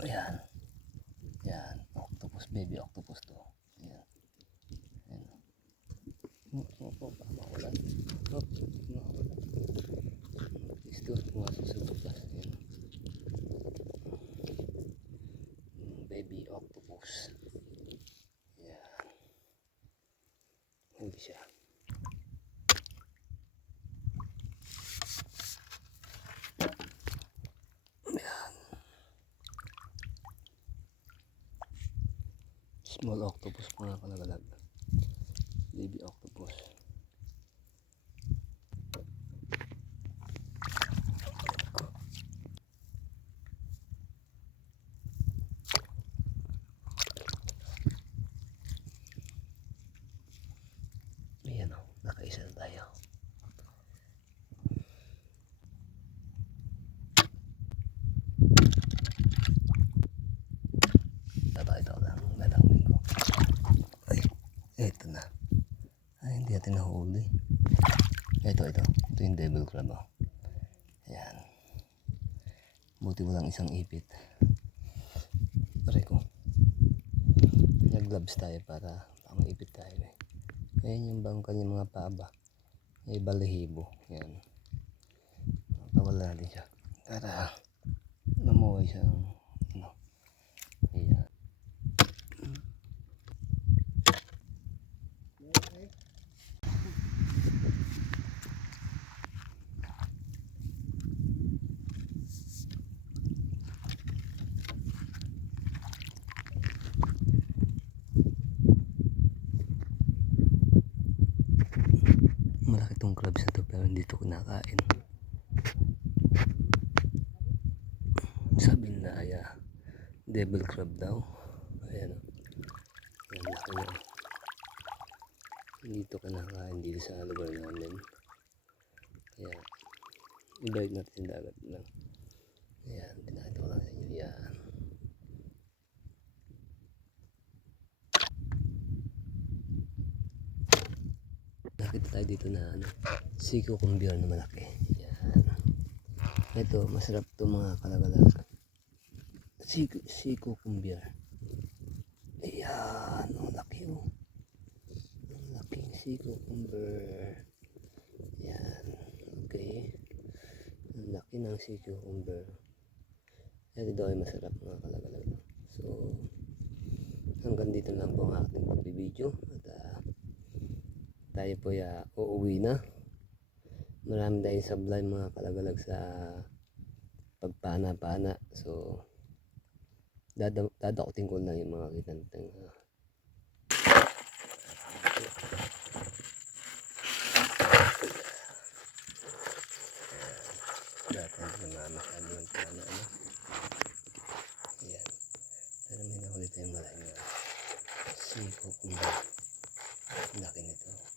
Ayan. Yan. Octopus. Baby octopus to. Ayan. Ayan. Makawalan. Makawalan. Ito. Pumasok sa butas. Ayan. Baby octopus. Ayan. Huli siya. Small octopus mga kalagalag. Baby octopus. Ayan o, nakaisa na tayo. Ito lang, lalangin ko. Ay, ito na. Ay, hindi natin nahuli. Ito yung devil crab. Oh. Ayan. Buti walang isang ipit. Pare ko. Nag-gloves tayo para ipit tayo. Eh. Ayan yung bangkal ng mga paaba. Ay balahibo. Ayan. Pawala natin siya. Para mamuhay siyang ano. Ayan. Malaki tong crabs na to pero hindi ito kinakain. Sabi na ay devil crab daw. Ayan o. Ayan laki na. Hindi ito kinakain dito sa lugar namin. Kaya ibalik natin sa dagat lang. Ayan, pinakita ko lang sa inyo. Ayan. Nakita tayo dito na sea cucumber na malaki. Ayan. Ito, masarap to mga kalagalag. Sea cucumber. Ayan, ang laki oh. Ang laking sea cucumber. Ayan, okay. Ang laki ng sea cucumber. Ito daw ay masarap mga kalagalag. So, hanggang dito lang po ang ating pagbibideo. At tayo po uuwi na. Marami tayong sablay mga kalagalag sa pagpana-pana. So, dadakutin ko na yung mga kitantang dati na masyado ng pana ayan, pero may nahuli tayong malaki na sea cucumber. Laki nito.